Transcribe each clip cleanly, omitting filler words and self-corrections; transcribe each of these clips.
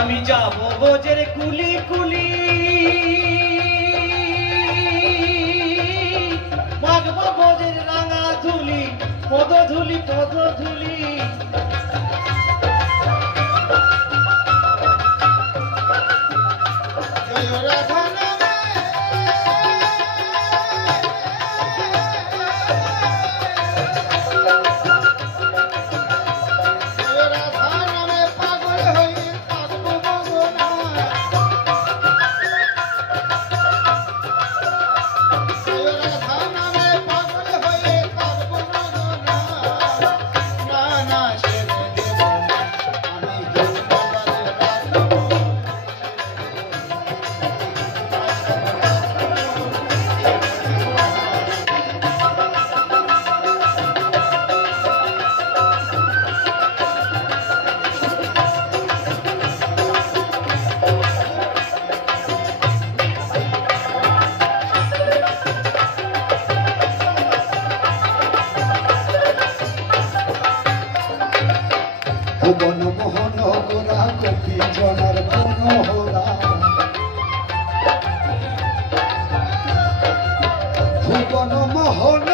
আমি যাব বোঝের কুলি কুলি মাগব বোঝের রাঙা ধুলি পদধুলি পদধুলি ভুবন মোহন গোরা কপি জনার মনোহরা ভুবন মোহন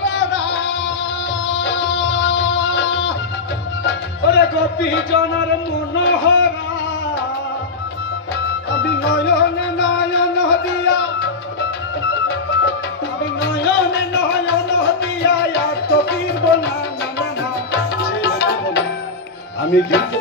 গোরা ওরে গোপী জনার মনোহরা আমি নয়ন নয়ন দিয়া আমি নয়ন নয়ন দিয়া আর তো ফিরব না না না না আমি গীত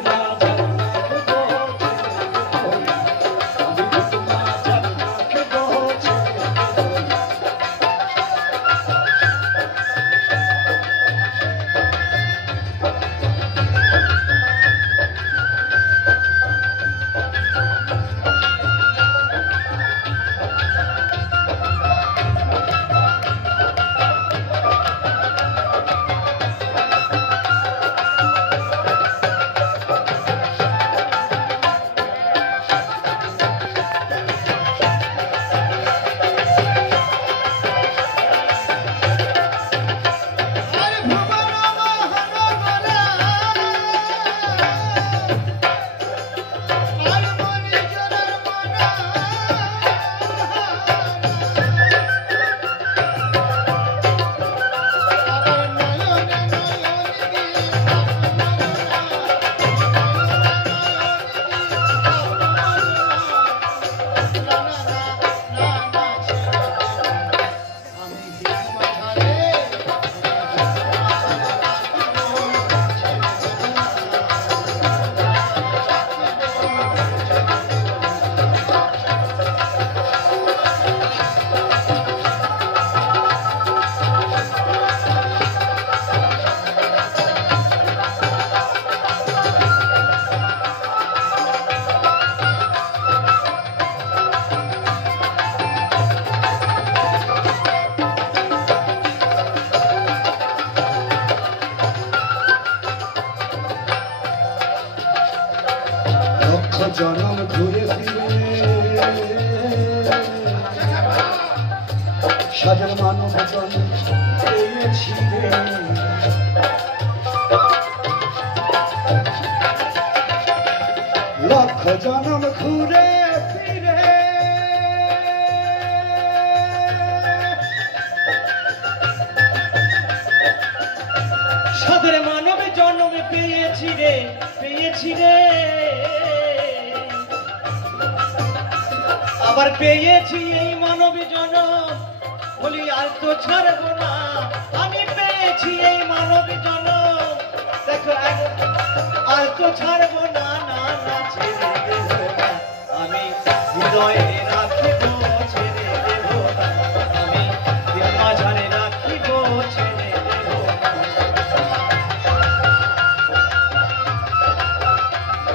জনম ঘুরে ফিরে সাজার মানব জন্ম পেয়েছি রে লক্ষ জনম ঘুরে ফিরে সাধের মানব জন্ম পেয়েছি রে পেয়েছি রে আবার পেয়েছি এই মানব জনম বলি আর তো ছাড়ব না আমি পেয়েছি এই মানব জনম দেখো আর তো ছাড়ব না না না ছেড়ে দেব না আমি হৃদয়ে